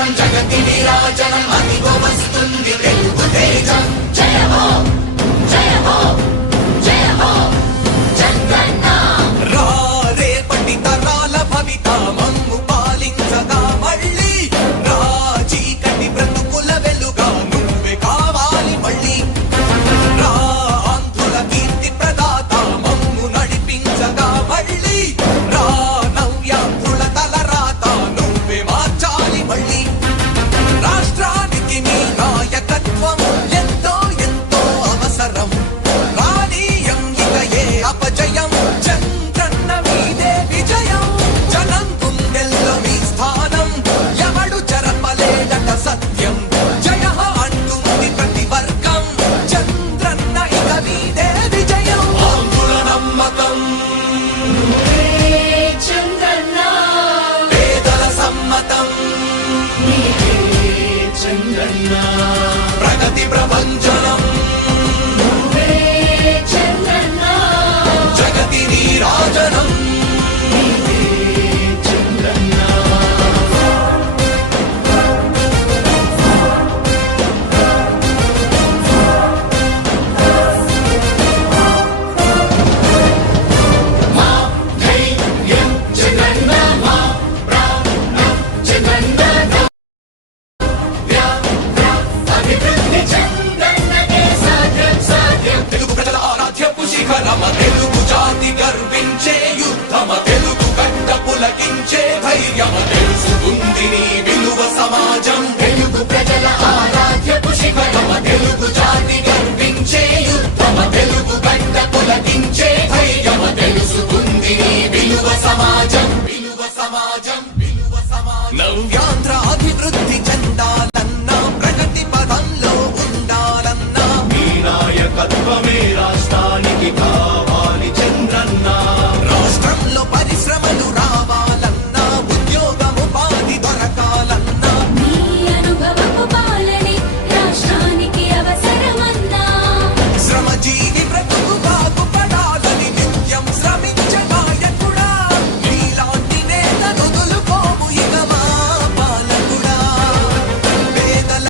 విజయనం జగతి నీరాజనం అదిగో వస్తుంది తెలుగు తేజం. జయ హో జయ హో జయ హో చంద్రన్న. రా రేపటి తరాల భవిత మమ్ము పాలించగా మళ్ళీ రా చీకటి బ్రతుకుల వెలుగా నువ్వే కావాలి మళ్ళీ రా ఆంధ్రుల కీర్తి ప్రదాత మమ్ము నడిపించగా మళ్ళీ రా నవ్యాంధ్రుల తలరాత నువ్వే మార్చాలి మళ్ళీ రాష్ట్రానికి నీ నాయకత్వం ఎంతో ఎంతో అవసరం రానీయం ఇక ఏ అపజయం చంద్రన్న మీదే విజయం జనం గుండెల్లో మీ స్థానం ఎవడు చెరపలేడట సత్యం జయ అంటుంది ప్రతి వర్గం చంద్రన్న ఇక మీదే విజయం ఆంధ్రుల నమ్మకం చంద్రన్న పేదల సమ్మతం చంద్రన్న ప్రగతి ప్రపంచనం చంద్రన్న జగతి నీరాజనం చంద్రన్న. మా ధైర్యం చంద్రన్న మా ప్రాణం చంద్రన్న అభివృద్ధి చంద్రన్నకే సాధ్యం సాధ్యం. తెలుగు ప్రజల ఆరాధ్యపు శిఖరమ తెలుగు జాతి గర్వించే యుద్ధమ తెలుగు గడ్డ పులకించే ధైర్యమ తెలుసుకుంది నీ విలువ సమాజం. తెలుగు ప్రజల ఆరాధ్యపు శిఖరమ తెలుగు జాతి గర్వించే యుద్ధమ తెలుగు గడ్డ పులకించే ధైర్యమ తెలుసుకుంది నీ విలువ సమాజం. విలువ సమాజం విలువ సమాజం. నవ్యాంధ్ర అభివృద్ధి చెందాలన్నా ప్రగతి పదంలో ఉండాలన్నా మీ నాయకత్వమే రాష్ట్రానికి